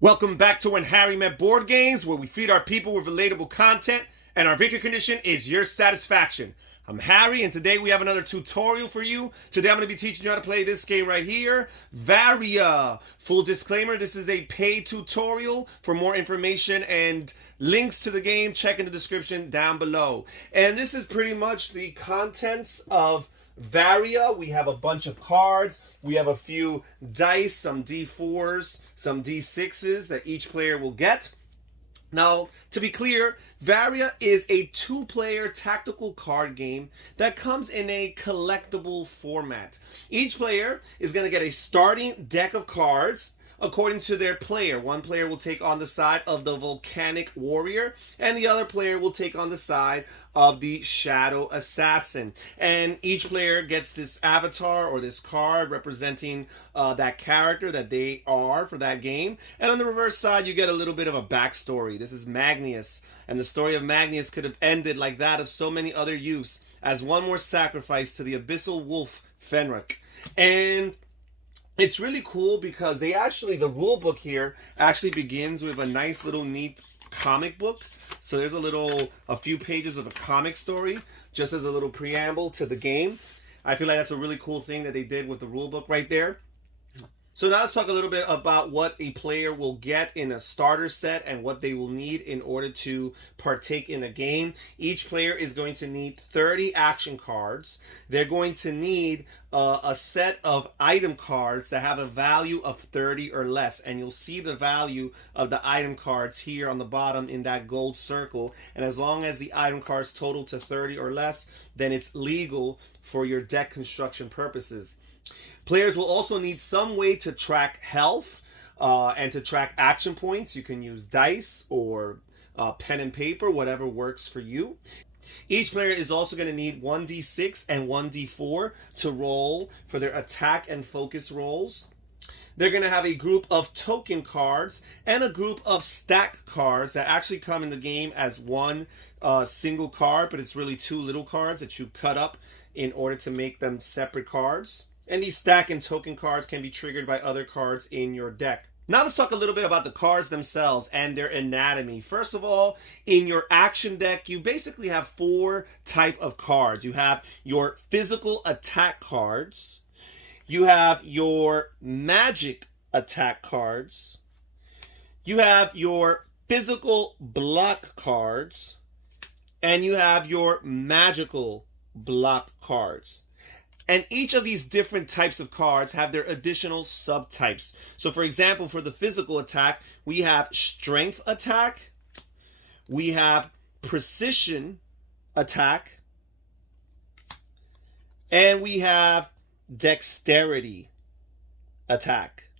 Welcome back to When Harry Met Board Games, where we feed our people with relatable content, and our victory condition is your satisfaction. I'm Harry, and today we have another tutorial for you. Today I'm going to be teaching you how to play this game right here, Varia. Full disclaimer, this is a paid tutorial. For more information and links to the game, check in the description down below. And this is pretty much the contents of Varia. We have a bunch of cards. We have a few dice, some D4s, some D6s that each player will get. Now, to be clear, Varia is a two-player tactical card game that comes in a collectible format. Each player is going to get a starting deck of cards according to their player. One player will take on the side of the Volcanic Warrior, and the other player will take on the side of the Shadow Assassin. And each player gets this avatar or this card representing that character that they are for that game. And on the reverse side, you get a little bit of a backstory. This is Magnus, and the story of Magnus could have ended like that of so many other youths, as one more sacrifice to the abyssal wolf Fenric. And it's really cool because the rule book here actually begins with a nice little neat comic book. So there's a few pages of a comic story just as a little preamble to the game. I feel like that's a really cool thing that they did with the rule book right there. So now let's talk a little bit about what a player will get in a starter set and what they will need in order to partake in a game. Each player is going to need 30 action cards. They're going to need a set of item cards that have a value of 30 or less. And you'll see the value of the item cards here on the bottom in that gold circle. And as long as the item cards total to 30 or less, then it's legal for your deck construction purposes. Players will also need some way to track health and to track action points. You can use dice or pen and paper, whatever works for you. Each player is also going to need 1d6 and 1d4 to roll for their attack and focus rolls. They're going to have a group of token cards and a group of stack cards that actually come in the game as one single card, but it's really two little cards that you cut up in order to make them separate cards. And these stack and token cards can be triggered by other cards in your deck. Now let's talk a little bit about the cards themselves and their anatomy. First of all, in your action deck, you basically have four types of cards. You have your physical attack cards. You have your magic attack cards. You have your physical block cards. And you have your magical block cards. And each of these different types of cards have their additional subtypes. So for example, for the physical attack, we have strength attack, we have precision attack, and we have dexterity attack.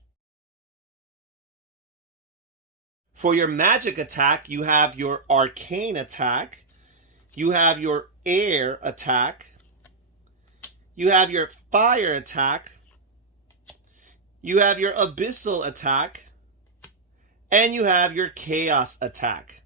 For your magic attack, you have your arcane attack, you have your air attack, you have your fire attack, you have your abyssal attack, and you have your chaos attack.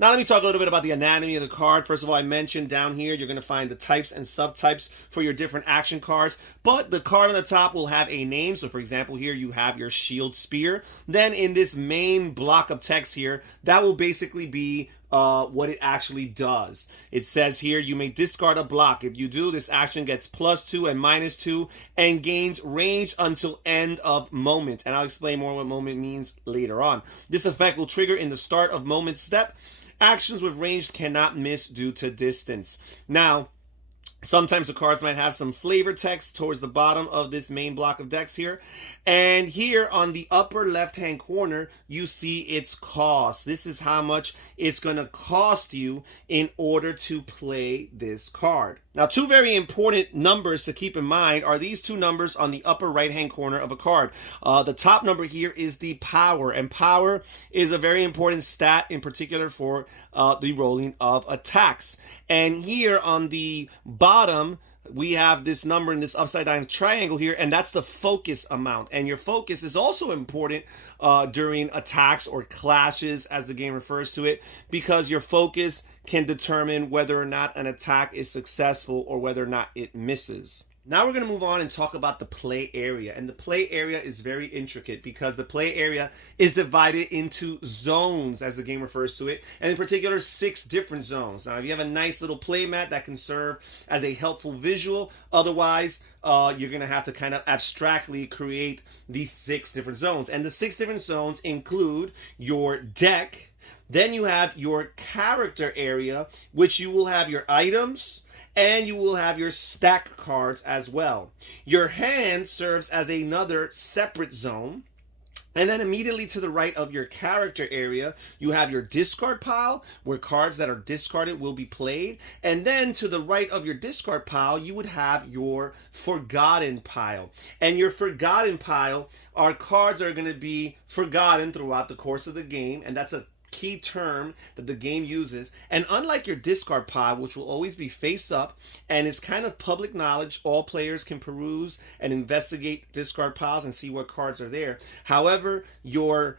Now let me talk a little bit about the anatomy of the card. First of all, I mentioned down here you're going to find the types and subtypes for your different action cards, but the card on the top will have a name. So for example, here you have your shield spear. Then in this main block of text here, that will basically be what it actually does. It says here you may discard a block. If you do, this action gets +2 and -2 and gains range until end of moment. And I'll explain more what moment means later on. This effect will trigger in the start of moment step. Actions with range cannot miss due to distance. Now, sometimes the cards might have some flavor text towards the bottom of this main block of decks here. And here on the upper left-hand corner, you see its cost. This is how much it's going to cost you in order to play this card. Now, two very important numbers to keep in mind are these two numbers on the upper right-hand corner of a card. The top number here is the power, and power is a very important stat in particular for the rolling of attacks. And here on the bottom, we have this number in this upside down triangle here, and that's the focus amount. And your focus is also important during attacks or clashes, as the game refers to it, because your focus can determine whether or not an attack is successful or whether or not it misses. Now we're going to move on and talk about the play area. And the play area is very intricate because the play area is divided into zones, as the game refers to it, and in particular 6 different zones. Now, if you have a nice little play mat, that can serve as a helpful visual. Otherwise, you're going to have to kind of abstractly create these 6 different zones. And the 6 different zones include your deck. Then you have your character area, which you will have your items, and you will have your stack cards as well. Your hand serves as another separate zone. And then immediately to the right of your character area, you have your discard pile, where cards that are discarded will be played. And then to the right of your discard pile, you would have your forgotten pile. And your forgotten pile are cards that are going to be forgotten throughout the course of the game. And that's a key term that the game uses. And unlike your discard pile, which will always be face up and is kind of public knowledge, all players can peruse and investigate discard piles and see what cards are there. However, your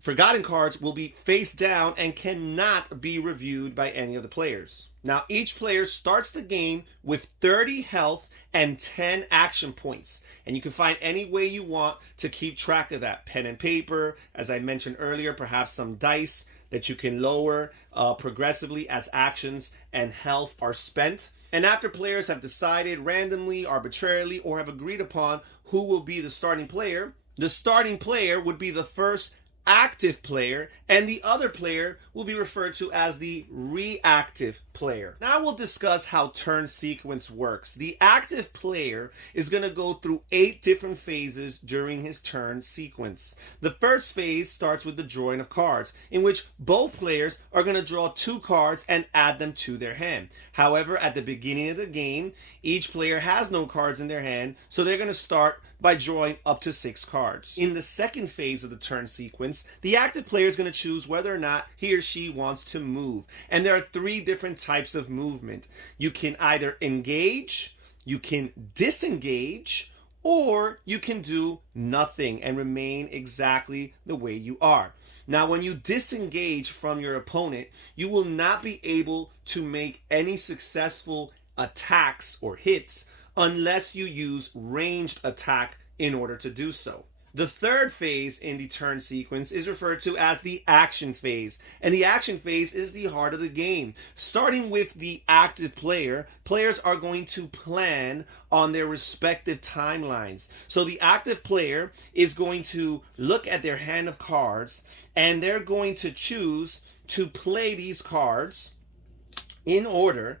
forgotten cards will be face down and cannot be reviewed by any of the players. Now, each player starts the game with 30 health and 10 action points. And you can find any way you want to keep track of that. Pen and paper, as I mentioned earlier, perhaps some dice that you can lower progressively as actions and health are spent. And after players have decided randomly, arbitrarily, or have agreed upon who will be the starting player, the starting player would be the first active player, and the other player will be referred to as the reactive player. Now we'll discuss how turn sequence works. The active player is going to go through 8 different phases during his turn sequence. The first phase starts with the drawing of cards, in which both players are going to draw 2 cards and add them to their hand. However, at the beginning of the game, each player has no cards in their hand, so they're going to start by drawing up to 6 cards. In the second phase of the turn sequence, the active player is going to choose whether or not he or she wants to move. And there are 3 different types of movement. You can either engage, you can disengage, or you can do nothing and remain exactly the way you are. Now, when you disengage from your opponent, you will not be able to make any successful attacks or hits unless you use ranged attack in order to do so. The third phase in the turn sequence is referred to as the action phase. And the action phase is the heart of the game. Starting with the active player, players are going to plan on their respective timelines. So the active player is going to look at their hand of cards, and they're going to choose to play these cards in order.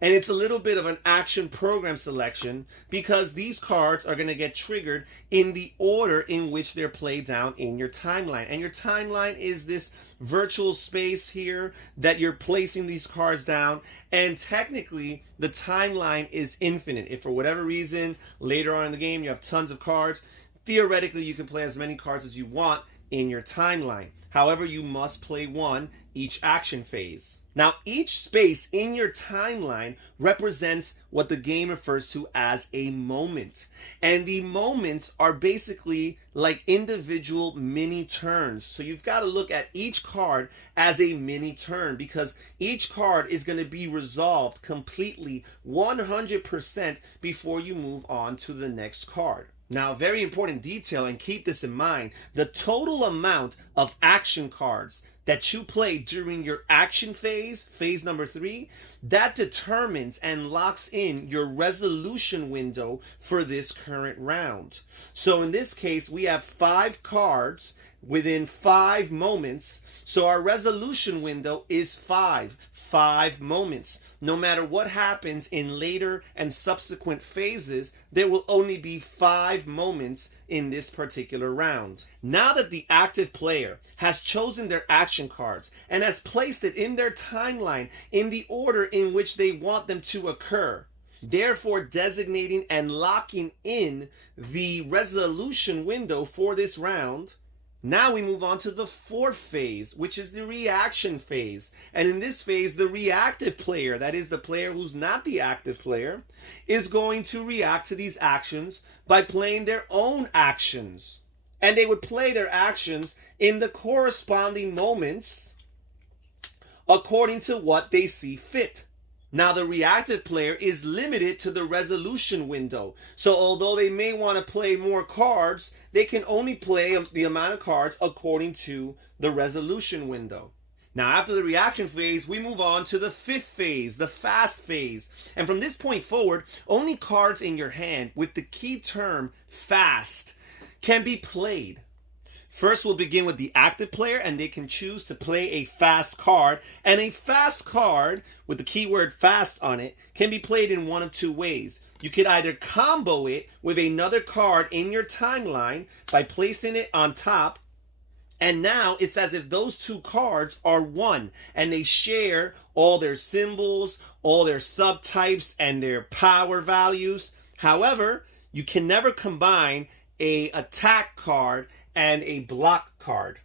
And it's a little bit of an action program selection because these cards are going to get triggered in the order in which they're played down in your timeline. And your timeline is this virtual space here that you're placing these cards down. And technically, the timeline is infinite. If for whatever reason, later on in the game, you have tons of cards, theoretically, you can play as many cards as you want in your timeline. However, you must play one each action phase. Now, each space in your timeline represents what the game refers to as a moment. And the moments are basically like individual mini turns. So you've got to look at each card as a mini turn because each card is going to be resolved completely 100% before you move on to the next card. Now, very important detail, and keep this in mind, the total amount of action cards that you play during your action phase, phase number 3, that determines and locks in your resolution window for this current round. So in this case, we have 5 cards within 5 moments. So our resolution window is 5 moments. No matter what happens in later and subsequent phases, there will only be 5 moments in this particular round. Now that the active player has chosen their action cards and has placed it in their timeline in the order in which they want them to occur, therefore designating and locking in the resolution window for this round, now we move on to the 4th phase, which is the reaction phase. And in this phase, the reactive player, that is the player who's not the active player, is going to react to these actions by playing their own actions. And they would play their actions in the corresponding moments according to what they see fit. Now, the reactive player is limited to the resolution window. So although they may want to play more cards, they can only play the amount of cards according to the resolution window. Now, after the reaction phase, we move on to the fifth phase, the fast phase. And from this point forward, only cards in your hand with the key term fast can be played. First, we'll begin with the active player, and they can choose to play a fast card. And a fast card with the keyword fast on it can be played in one of two ways. You could either combo it with another card in your timeline by placing it on top, and now it's as if those two cards are one, and they share all their symbols, all their subtypes, and their power values. However, you can never combine an attack card and a block card.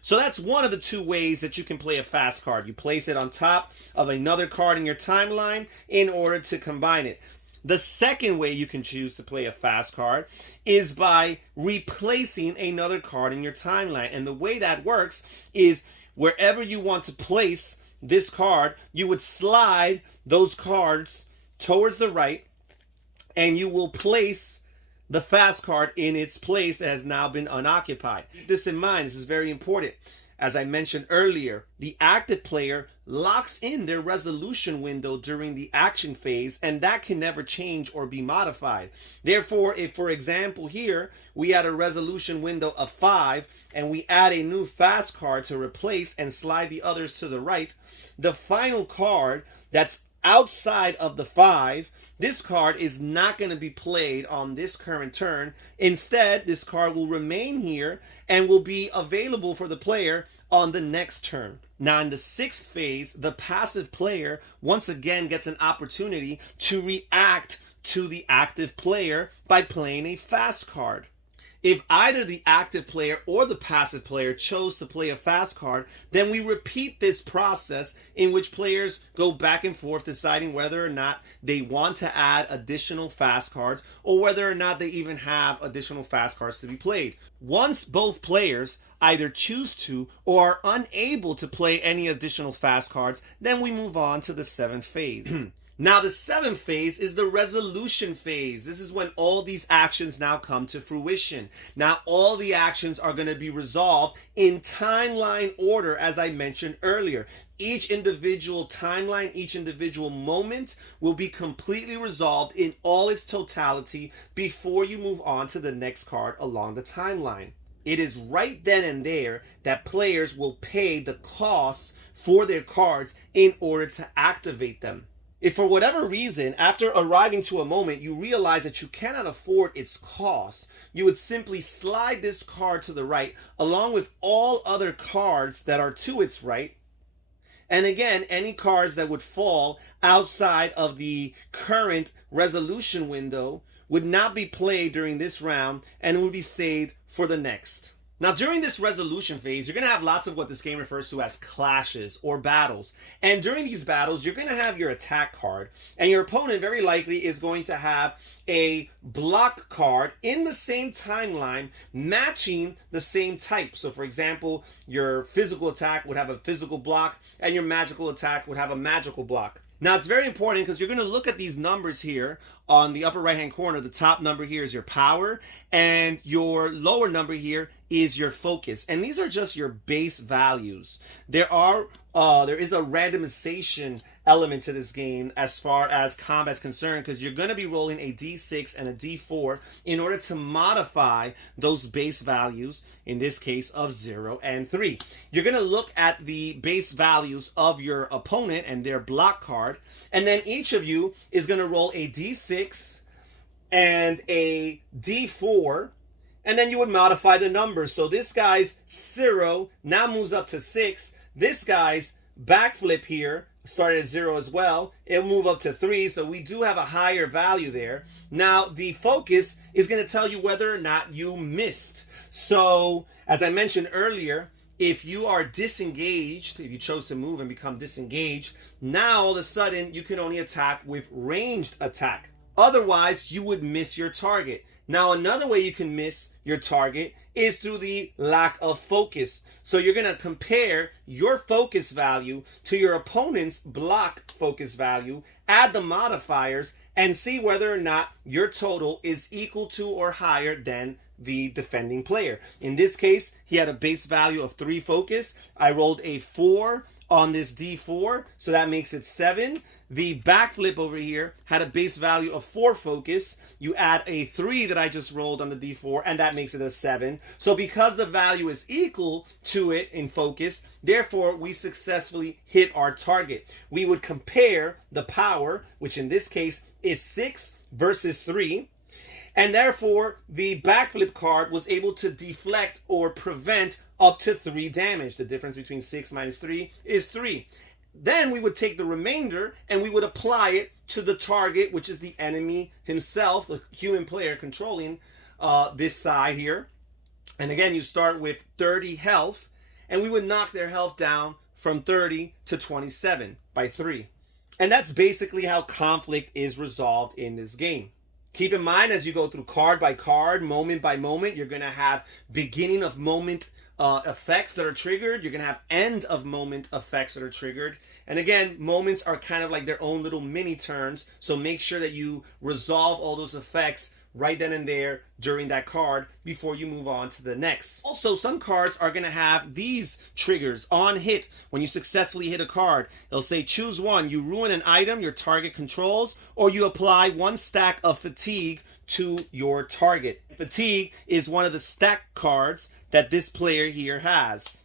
So that's one of the two ways that you can play a fast card. You place it on top of another card in your timeline in order to combine it. The second way you can choose to play a fast card is by replacing another card in your timeline. And the way that works is wherever you want to place this card, you would slide those cards towards the right, and you will place the fast card in its place that has now been unoccupied. Keep this in mind. This is very important. As I mentioned earlier, the active player locks in their resolution window during the action phase, and that can never change or be modified. Therefore, if, for example, here we had a resolution window of 5 and we add a new fast card to replace and slide the others to the right, the final card that's outside of the 5, this card is not going to be played on this current turn. Instead, this card will remain here and will be available for the player on the next turn. Now, in the sixth phase, the passive player once again gets an opportunity to react to the active player by playing a fast card. If either the active player or the passive player chose to play a fast card, then we repeat this process in which players go back and forth deciding whether or not they want to add additional fast cards or whether or not they even have additional fast cards to be played. Once both players either choose to or are unable to play any additional fast cards, then we move on to the seventh phase. Now, the seventh phase is the resolution phase. This is when all these actions now come to fruition. Now, all the actions are going to be resolved in timeline order, as I mentioned earlier. Each individual timeline, each individual moment will be completely resolved in all its totality before you move on to the next card along the timeline. It is right then and there that players will pay the cost for their cards in order to activate them. If for whatever reason, after arriving to a moment, you realize that you cannot afford its cost, you would simply slide this card to the right along with all other cards that are to its right. And again, any cards that would fall outside of the current resolution window would not be played during this round and would be saved for the next. Now, during this resolution phase, you're going to have lots of what this game refers to as clashes or battles. And during these battles, you're going to have your attack card. And your opponent very likely is going to have a block card in the same timeline matching the same type. So, for example, your physical attack would have a physical block and your magical attack would have a magical block. Now, it's very important because you're going to look at these numbers here on the upper right-hand corner. The top number here is your power, and your lower number here is your focus. And these are just your base values. There is a randomization element to this game as far as combat's concerned, because you're going to be rolling a d6 and a d4 in order to modify those base values, in this case of 0 and 3. You're going to look at the base values of your opponent and their block card, and then each of you is going to roll a d6 and a d4, and then you would modify the numbers. So this guy's 0 now moves up to 6. This guy's backflip here started at 0 as well. It'll move up to 3, so we do have a higher value there. Now, the focus is going to tell you whether or not you missed. So, as I mentioned earlier, if you are disengaged, if you chose to move and become disengaged, now all of a sudden you can only attack with ranged attack. Otherwise, you would miss your target. Now, another way you can miss your target is through the lack of focus. So you're going to compare your focus value to your opponent's block focus value, add the modifiers, and see whether or not your total is equal to or higher than the defending player. In this case, he had a base value of 3 focus. I rolled a 4 on this D4, so that makes it 7. The backflip over here had a base value of 4 focus. You add a 3 that I just rolled on the D4, and that makes it a 7. So because the value is equal to it in focus, therefore we successfully hit our target. We would compare the power, which in this case is 6 versus 3. And therefore, the backflip card was able to deflect or prevent up to 3 damage. The difference between 6 minus 3 is 3. Then we would take the remainder and we would apply it to the target, which is the enemy himself, the human player controlling this side here. And again, you start with 30 health, and we would knock their health down from 30 to 27 by 3. And that's basically how conflict is resolved in this game. Keep in mind, as you go through card by card, moment by moment, you're going to have beginning of moment effects that are triggered. You're going to have end of moment effects that are triggered. And again, moments are kind of like their own little mini turns. So make sure that you resolve all those effects right then and there during that card before you move on to the next. Also, some cards are going to have these triggers on hit. When you successfully hit a card, it'll say choose one. You ruin an item your target controls, or you apply 1 stack of fatigue to your target. Fatigue is one of the stack cards that this player here has.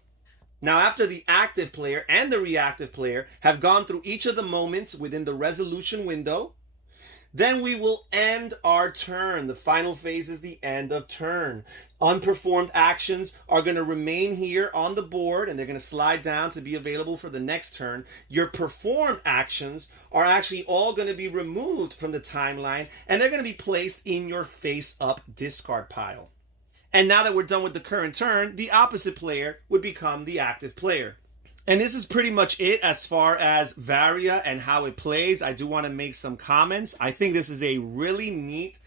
Now, after the active player and the reactive player have gone through each of the moments within the resolution window, then we will end our turn. The final phase is the end of turn. Unperformed actions are going to remain here on the board, and they're going to slide down to be available for the next turn. Your performed actions are actually all going to be removed from the timeline, and they're going to be placed in your face-up discard pile. And now that we're done with the current turn, the opposite player would become the active player. And this is pretty much it as far as Varia and how it plays. I do want to make some comments. I think this is a really neat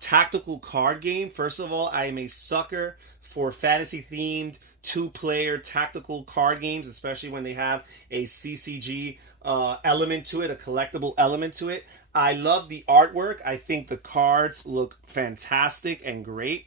tactical card game. First of all, I am a sucker for fantasy-themed 2-player tactical card games, especially when they have a CCG element to it, a collectible element to it. I love the artwork. I think the cards look fantastic and great.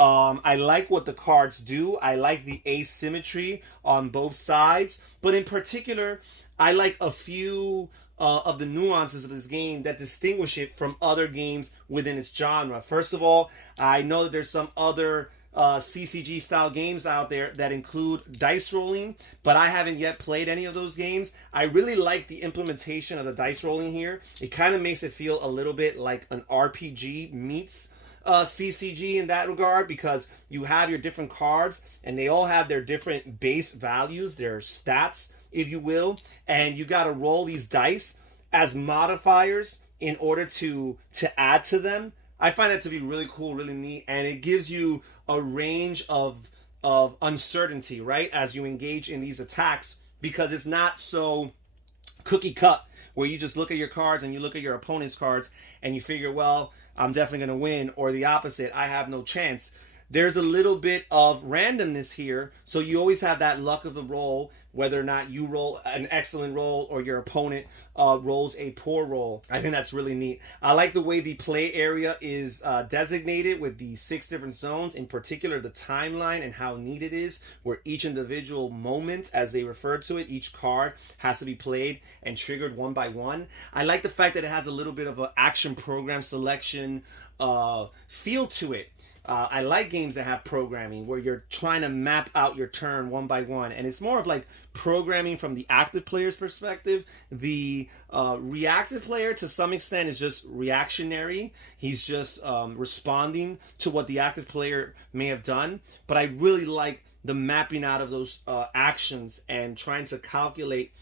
I like what the cards do. I like the asymmetry on both sides. But in particular, I like a few of the nuances of this game that distinguish it from other games within its genre. First of all, I know that there's some other CCG style games out there that include dice rolling, but I haven't yet played any of those games. I really like the implementation of the dice rolling here. It kind of makes it feel a little bit like an RPG meets CCG in that regard, because you have your different cards and they all have their different base values, their stats, if you will, and you got to roll these dice as modifiers in order to add to them. I find that to be really cool, really neat, and it gives you a range of uncertainty, right, as you engage in these attacks, because it's not so cookie cut where you just look at your cards and you look at your opponent's cards and you figure, well, I'm definitely going to win, or the opposite, I have no chance. There's a little bit of randomness here, so you always have that luck of the roll, whether or not you roll an excellent roll or your opponent rolls a poor roll. I think that's really neat. I like the way the play area is designated with the 6 different zones, in particular the timeline and how neat it is, where each individual moment, as they refer to it, each card has to be played and triggered one by one. I like the fact that it has a little bit of an action program selection feel to it. I like games that have programming where you're trying to map out your turn one by one, and it's more of like programming from the active player's perspective. The reactive player, to some extent, is just reactionary. He's just responding to what the active player may have done, but I really like the mapping out of those actions and trying to calculate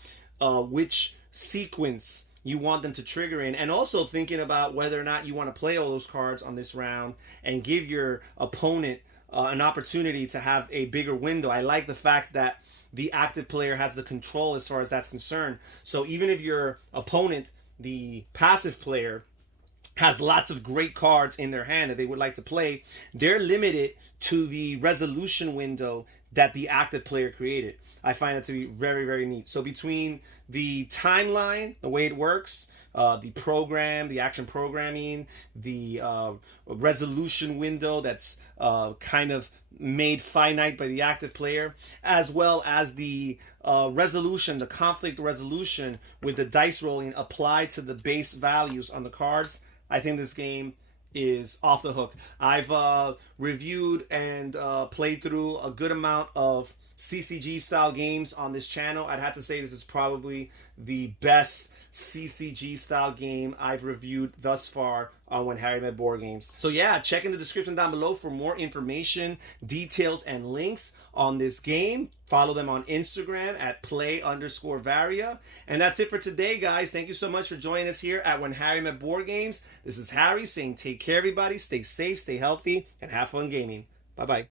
which sequence you want them to trigger in, and also thinking about whether or not you want to play all those cards on this round and give your opponent an opportunity to have a bigger window. I like the fact that the active player has the control as far as that's concerned. So even if your opponent, the passive player, has lots of great cards in their hand that they would like to play, they're limited to the resolution window that the active player created. I find that to be very, very neat. So between the timeline, the way it works, the program, the action programming, the resolution window that's kind of made finite by the active player, as well as the resolution, the conflict resolution with the dice rolling applied to the base values on the cards, I think this game is off the hook. I've reviewed and played through a good amount of CCG style games on this channel. I'd have to say this is probably the best CCG style game I've reviewed thus far on When Harry Met Board Games. So yeah, check in the description down below for more information, details, and links on this game. Follow them on Instagram at play_Varia. And that's it for today, guys. Thank you so much for joining us here at When Harry Met Board Games. This is Harry saying take care, everybody. Stay safe, stay healthy, and have fun gaming. Bye-bye.